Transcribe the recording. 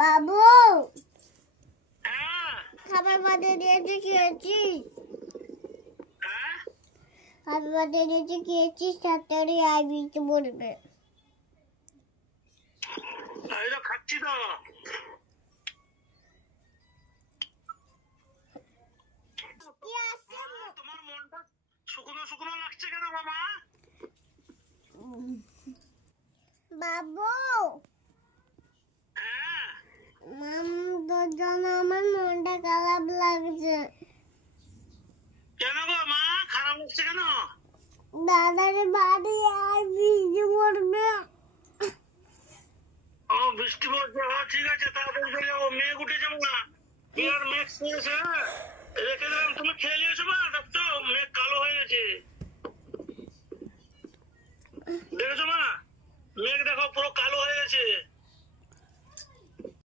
বাবু হ্যাঁ খাবার বাদে দিয়েছি খেয়েছিস? হ্যাঁ খাবার বাদে দিয়েছি খেয়েছিস? তাড়াতাড়ি আয় বৃষ্টি পড়বে। এই তো খাচ্ছি তো। কি আসছে? তোমার মনটা শুকনো শুকনো লাগছে কেন বাবা? বাবু হ্যাঁ তোর জন্য আমার মনটা খারাপ লাগছে। কেন গো মা, খারাপ লাগছে কেন? দাদার বাড়ি আয় বৃষ্টি পড়বে। ও বৃষ্টি পড়ছে, ঠিক আছে তাড়াতাড়ি চলে যাবো, মেঘ উঠে যাবো না। বিরাট মেঘ ছেড়েছে, রেখে দিলাম, তুমি খেয়ে নিয়েছো মা? দেখছো মেঘ কালো হয়ে গেছে, দেখেছো মা? মেঘ দেখো পুরো কালো হয়ে গেছে।